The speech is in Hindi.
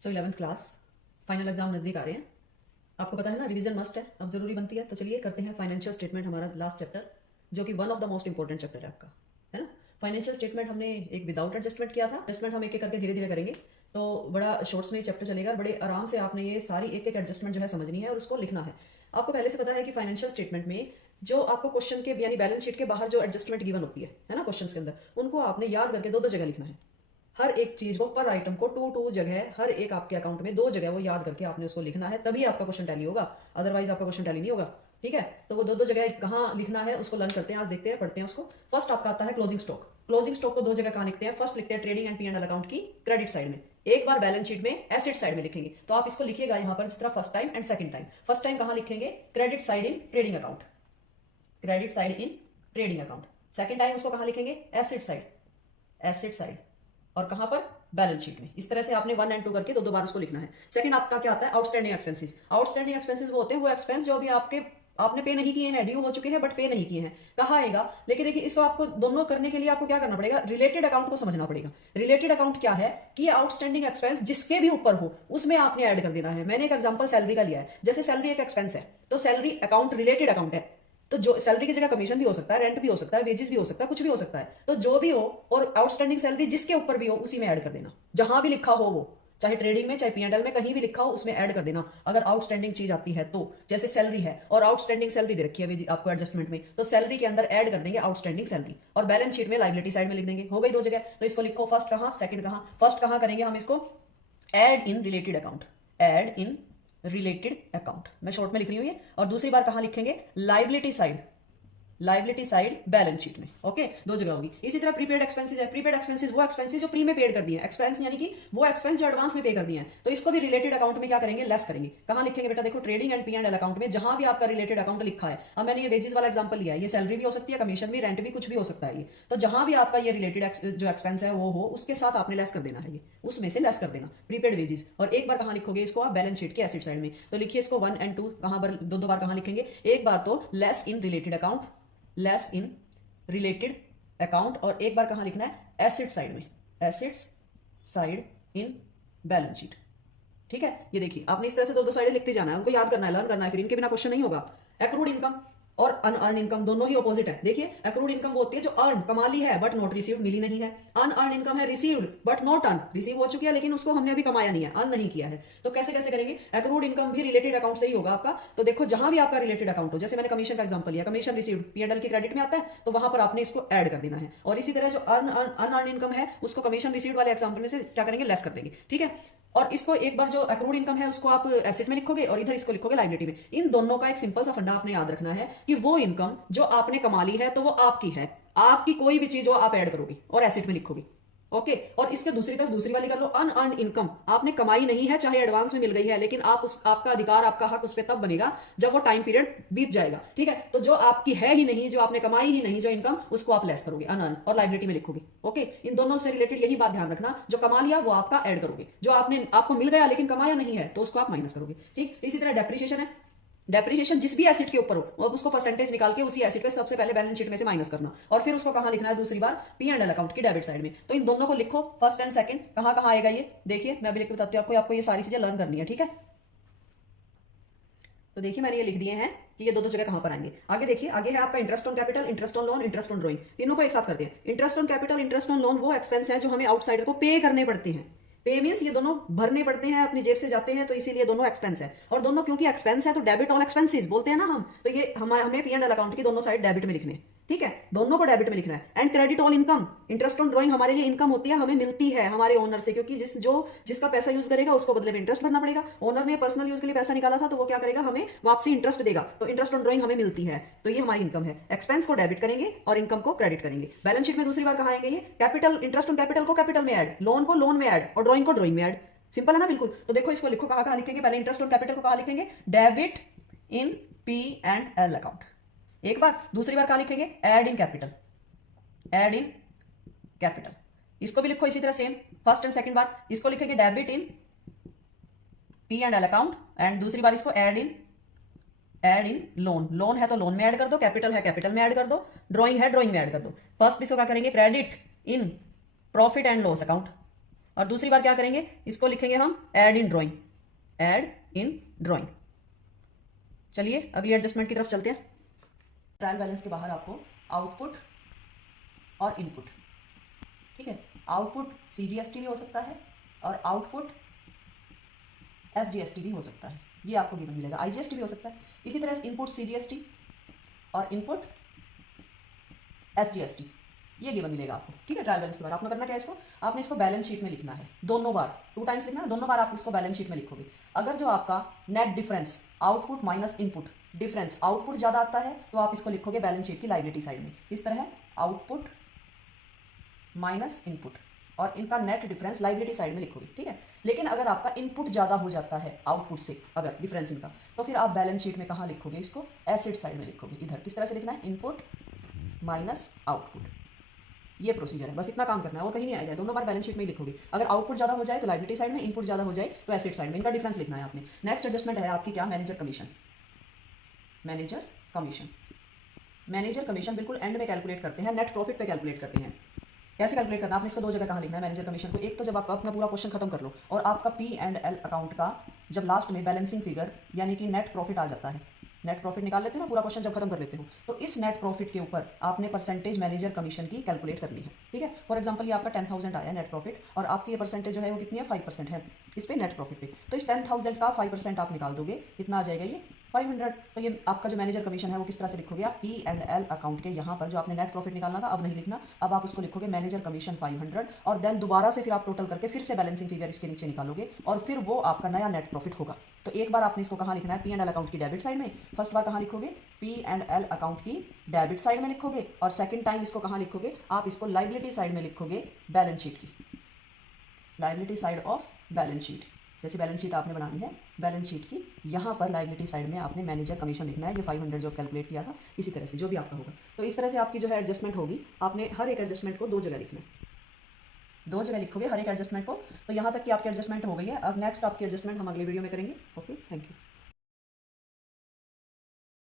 सो 11th क्लास फाइनल एग्जाम नज़दीक आ रहे हैं। आपको पता है ना, रिवीजन मस्ट है, अब जरूरी बनती है। तो चलिए करते हैं फाइनेंशियल स्टेटमेंट, हमारा लास्ट चैप्टर, जो कि one of the most important chapter है आपका, है ना। फाइनेंशियल स्टेटमेंट हमने एक विदाउट एडजस्टमेंट किया था, एडजस्टमेंट हम एक एक करके धीरे धीरे करेंगे। तो बड़ा शॉर्ट्स में ये चैप्टर चलेगा, बड़े आराम से आपने ये सारी एक एक एडजस्टमेंट जो है समझनी है और उसको लिखना है। आपको पहले से पता है कि फाइनेंशियल स्टेटमेंट में जो आपको क्वेश्चन के यानी बैलेंस शीट के बाहर जो एडजस्टमेंट गिवन होती है ना, क्वेश्चन के अंदर, उनको आपने याद करके दो दो जगह लिखना है। हर एक चीज को, पर आइटम को टू टू जगह, हर एक आपके अकाउंट में दो जगह वो याद करके आपने उसको लिखना है, तभी आपका क्वेश्चन टैली होगा, अदरवाइज आपका क्वेश्चन टैली नहीं होगा। ठीक है, तो वो दो दो जगह कहाँ लिखना है उसको लर्न करते हैं, आज देखते हैं, पढ़ते हैं उसको। फर्स्ट आपका आता है क्लोजिंग स्टॉक। क्लोजिंग स्टॉक को दो जगह कहाँ लिखते हैं? फर्स्ट लिखते हैं trading and P and L account की क्रेडिट साइड में, एक बार बैलेंस शीट में एसेट साइड में लिखेंगे। तो आप इसको लिखिएगा यहाँ पर जिस तरह first time and second time. First time कहाँ लिखेंगे? Credit side in trading account, credit side in trading account. Second time उसको कहाँ लिखेंगे? एसेट साइड, एसेट साइड, और कहां पर? बैलेंस शीट में। इस तरह से आपने 1 एंड 2 करके दो दो बार उसको लिखना है। सेकंड आपका क्या आता है? Outstanding expenses. आउटस्टैंडिंग एक्सपेंसेस वो होते हैं वो एक्सपेंस जो अभी आपने पे नहीं किए हैं, ड्यू हो चुके हैं बट पे नहीं किए हैं, कहाँ आएगा? लेकिन देखिए, इसको आपको दोनों करने के लिए आपको क्या करना पड़ेगा? रिलेटेड अकाउंट को समझना पड़ेगा। रिलेटेड अकाउंट क्या है कि आउटस्टैंडिंग एक्सपेंस जिसके भी ऊपर हो उसमें आपने ऐड कर देना है। मैंने एक एग्जांपल सैलरी का लिया है, जैसे सैलरी एक एक्सपेंस है तो सैलरी अकाउंट रिलेटेड अकाउंट है, तो जो सैलरी की जगह कमीशन भी हो सकता है, रेंट भी हो सकता है, वेजेस भी हो सकता है, कुछ भी हो सकता है। तो जो भी हो और आउटस्टैंडिंग सैलरी जिसके ऊपर भी हो उसी में ऐड कर देना, जहां भी लिखा हो वो, चाहे ट्रेडिंग में चाहे पीएनएल में कहीं भी लिखा हो उसमें ऐड कर देना। अगर आउटस्टैंडिंग चीज आती है तो, जैसे सैलरी है और आउटस्टैंडिंग सैलरी दे रखी है आपको एडजस्टमेंट में, तो सैलरी के अंदर ऐड कर देंगे आउटस्टैंडिंग सैलरी, और बैलेंस शीट में लाइबिलिटी साइड में लिख देंगे। हो गई दो जगह, तो इसको लिखो फर्स्ट कहां, सेकंड कहां। फर्स्ट कहां करेंगे हम इसको? Add in related account, add in related account, मैं शॉर्ट में लिख रही हूं ये। और दूसरी बार कहां लिखेंगे? Liability side, liability side balance sheet में। ओके, दो जगह होगी। इसी तरह प्रीपेड एक्सपेंसेस है। प्रीपेड एक्सपेंसेस वो एक्सपेंसेस जो प्री में पेड कर दिए हैं, एक्सपेंस यानी कि वो एक्सपेंस जो एडवांस में पे कर दिए हैं, तो इसको भी रिलेटेड अकाउंट में क्या करेंगे? लेस करेंगे। कहां लिखेंगे बेटा? देखो, trading and P and L account में, जहां भी आपका रिलेटेड अकाउंट लिखा है। अब मैंने ये वेजेस वाला एग्जांपल लिया है, ये सैलरी भी हो सकती है, कमीशन भी, रेंट भी, कुछ भी हो सकता है ये। तो जहां भी आपका ये रिलेटेड जो एक्सपेंस है वो हो, उसके साथ आपने लेस कर देना है, ये उसमें से लेस कर देना, प्रीपेड वेजेस। और एक बार कहां लिखोगे इसको आप? बैलेंस शीट के एसेट साइड में। तो लिखिए इसको 1 एंड 2 कहां पर, दो दो बार कहां लिखेंगे? एक बार तो less in related account, less in related account, और एक बार कहां लिखना है? एसेट साइड में, assets side in balance sheet. ठीक है, ये देखिए आपने इस तरह से दो दो साइडें लिखते जाना है, उनको याद करना है, लर्न करना है, फिर इनके बिना क्वेश्चन नहीं होगा। एक्रूड इनकम और अनअर्न इनकम दोनों ही ऑपोजिट है। देखिए, एक्रूड इनकम वो होती है जो अर्न, कमा ली है बट नॉट रिसीव्ड, मिली नहीं है। अनअर्न इनकम है received but not earn, receive हो चुकी है लेकिन उसको हमने अभी कमाया नहीं है, अर्न नहीं किया है। तो कैसे कैसे करेंगे? एक्रूड इनकम भी रिलेटेड अकाउंट से ही होगा आपका। तो देखो, जहां भी आपका रिलेटेड अकाउंट हो, जैसे मैंने कमीशन का एग्जांपल लिया, कमीशन रिसीव्ड पीएनएल की क्रेडिट में आता है, तो वहां पर आपने इसको ऐड कर देना है। और इसी तरह जो अनअर्न इनकम है उसको कमीशन रिसीव्ड वाले एग्जांपल में से क्या करेंगे? लेस कर देंगे। ठीक है, और इसको एक बार जो एक्रूड इनकम है उसको आप एसेट में लिखोगे और इधर इसको लिखोगे लायबिलिटी में। इन दोनों का एक सिंपल सा फंडा आपने याद रखना है कि वो इनकम जो आपने कमा ली है तो वो आपकी है, आपकी कोई भी चीज हो आप ऐड करोगे और एसेट में लिखोगे। ओके, और इसके दूसरी तरफ दूसरी वाली कर लो, अनअर्न इनकम, आपने कमाई नहीं है, चाहे एडवांस में मिल गई है, लेकिन आपका अधिकार, आपका हक उस पर तब बनेगा जब वो टाइम पीरियड बीत जाएगा। ठीक है, तो जो आपकी है ही नहीं, जो आपने कमाई ही नहीं, जो इनकम, उसको आप लेस करोगे, अनअर्न, और लाइबिलिटी में लिखोगे। ओके, इन दोनों से रिलेटेड यही बात ध्यान रखना, जो कमा लिया वो आपका ऐड करोगे, जो आपको मिल गया लेकिन कमाया नहीं है तो उसको आप माइनस करोगे। ठीक, इसी तरह डेप्रिसिएशन है। डेप्रिसिएशन जिस भी एसिड के ऊपर हो अब उसको परसेंटेज निकाल के उसी एसिड पे सबसे पहले बैलेंस शीट में से माइनस करना, और फिर उसको कहां लिखना है? दूसरी बार पी एंड एल अकाउंट की डेबिट साइड में। तो इन दोनों को लिखो, फर्स्ट एंड सेकंड, कहां कहां आएगा ये देखिए, मैं अभी लिख के बताती हूं आपको ये सारी चीजें लर्न करनी है। ठीक है, तो देखिए मैंने ये लिख दिए हैं कि ये दो दो जगह कहां पर आएंगे। आगे देखिए, आगे है आपका interest on capital, interest on loan, interest on drawing, तीनों को एक साथ करते हैं। Interest on capital, interest on loan वो एक्सपेंस है जो हमें आउटसाइडर को पे करने पड़ते हैं। पे मीन्स ये दोनों भरने पड़ते हैं, अपनी जेब से जाते हैं, तो इसीलिए दोनों एक्सपेंस है। और दोनों क्योंकि एक्सपेंस है तो डेबिट ऑन एक्सपेंसेस बोलते हैं ना हम, तो ये हमें पी एंड एल अकाउंट की दोनों साइड डेबिट में लिखने। ठीक है, दोनों को डेबिट में लिखना है। And credit on income, interest on drawing हमारे लिए इनकम होती है, हमें मिलती है हमारे ओनर से, क्योंकि जिसका पैसा यूज करेगा उसको बदले में इंटरेस्ट भरना पड़ेगा। ओनर ने पर्सनल यूज के लिए पैसा निकाला था तो वो क्या करेगा? हमें वापसी इंटरेस्ट देगा, तो इंटरेस्ट ऑन ड्रॉइंग हमें मिलती है, तो ये हमारी इनकम है। एक्सपेंस को डेबिट करेंगे और इनकम को क्रेडिट करेंगे। बैलेंस शीट में दूसरी बार कहां आएंगे? ये कैपिटल, इंटरेस्ट ऑन कैपिटल को कैपिटल में ऐड, लोन को लोन में ऐड, और ड्रॉइंग को ड्रॉइंग में ऐड। सिंपल है ना, बिल्कुल। तो देखो इसको लिखो, कहां कहां लिखेंगे? पहले इंटरेस्ट ऑन कैपिटल को कहां लिखेंगे? Debit in P and L account, एक बार। दूसरी बार कहां लिखेंगे? Add in capital, add in capital, इसको भी लिखो इसी तरह सेम, फर्स्ट एंड सेकंड बार इसको लिखेंगे debit in P and L account, and दूसरी बार इसको ऐड इन लोन, लोन है तो लोन में ऐड कर दो, कैपिटल है कैपिटल में ऐड कर दो, ड्रॉइंग है ड्रॉइंग में ऐड कर दो। फर्स्ट इसको क्या करेंगे? Credit in profit and loss account, और दूसरी बार क्या करेंगे, इसको लिखेंगे हम add in drawing, add in drawing. चलिए अगली एडजस्टमेंट की तरफ चलते हैं। ट्रायल बैलेंस के बाहर आपको आउटपुट और इनपुट, ठीक है, आउटपुट सीजीएसटी भी हो सकता है और आउटपुट एसजीएसटी भी हो सकता है, ये आपको गिवन मिलेगा। आईजीएसटी भी हो सकता है। इसी तरह से इनपुट सीजीएसटी और इनपुट एसजीएसटी, ये गिवन मिलेगा आपको, ठीक है। ट्रायल बैलेंस के बार आपने करना क्या है, इसको आपने इसको बैलेंस शीट में लिखना है, दोनों बार 2 टाइम्स लिखना है, दोनों बार आप इसको बैलेंस शीट में लिखोगे। अगर जो आपका net difference output minus input difference output ज़्यादा आता है तो आप इसको लिखोगे बैलेंस शीट की लायबिलिटी साइड में, इस तरह आउटपुट माइनस इनपुट, और इनका नेट डिफरेंस लायबिलिटी साइड में लिखोगे, ठीक है। लेकिन अगर आपका इनपुट ज़्यादा हो जाता है आउटपुट से, अगर डिफरेंस इनका, तो फिर आप बैलेंस शीट में कहाँ लिखोगे, इसको एसेट साइड में लिखोगे। इधर किस तरह से लिखना है, इनपुट माइनस आउटपुट, ये प्रोसीजर है, बस इतना काम करना है और कहीं नहीं आएगा। दोनों बार बैलेंस शीट में ही लिखोगे। अगर आउटपुट ज़्यादा हो जाए तो लायबिलिटी साइड में, इनपुट ज़्यादा हो जाए तो एसेट साइड में, इनका डिफरेंस लिखना है आपने। नेक्स्ट एडजस्टमेंट है आपकी क्या, manager commission. Manager commission, manager commission बिल्कुल एंड में कैलकुलेट करते हैं, नेट प्रॉफिट पे कैलकुलेट करते हैं। कैसे कैलकुलेट करना, आपने इसको 2 जगह कहाँ लिखना है मैनेजर कमीशन को। एक तो जब आप अपना पूरा क्वेश्चन खत्म कर लो और आपका P&L अकाउंट का जब लास्ट में बैलेंसिंग फिगर यानी कि नेट प्रॉफिट आ जाता है, नेट प्रॉफिट निकाल लेते हो ना, पूरा क्वेश्चन जब खत्म कर लेते हो, तो इस नेट प्रॉफिट के ऊपर आपने परसेंटेज मैनेजर कमीशन की कैलकुलेट करनी है, ठीक है। फॉर एग्जांपल ये आपका 10,000 आया नेट प्रॉफिट और आपकी ये परसेंटेज जो है वो कितनी है, 5% है इस पे नेट प्रॉफिट पे। तो इस 10,000 का 5% आप निकाल दोगे, कितना आ जाएगा ये 500। तो ये आपका जो मैनेजर कमीशन है वो किस तरह से लिखोगे आप, P&L अकाउंट के यहाँ पर जो आपने नेट प्रॉफिट निकालना था अब नहीं लिखना, अब आप उसको लिखोगे मैनेजर कमीशन 500 और देन दोबारा से फिर आप टोटल करके फिर से बैलेंसिंग फिगर इसके नीचे निकालोगे और फिर वो आपका नया नेट प्रॉफिट होगा। तो एक बार आपने इसको कहाँ लिखना है, P&L अकाउंट की डेबिट साइड में, फर्स्ट बार कहाँ लिखोगे, P&L अकाउंट की डेबिट साइड में लिखोगे, और सेकंड टाइम इसको कहाँ लिखोगे, आप इसको लायबिलिटी साइड में लिखोगे, बैलेंस शीट की liability side of balance sheet. जैसे बैलेंस शीट आपने बनानी है, बैलेंस शीट की यहाँ पर लायबिलिटी साइड में आपने मैनेजर कमीशन लिखना है, ये 500 जो कैलकुलेट किया था, इसी तरह से जो भी आपका होगा। तो इस तरह से आपकी जो है एडजस्टमेंट होगी, आपने हर एक एडजस्टमेंट को 2 जगह लिखना है, 2 जगह लिखोगे हर एक एडजस्टमेंट को। तो यहाँ तक कि आपकी एडजस्टमेंट हो गई है। अब नेक्स्ट आपकी एडजस्टमेंट हम अगले वीडियो में करेंगे। Okay, thank you.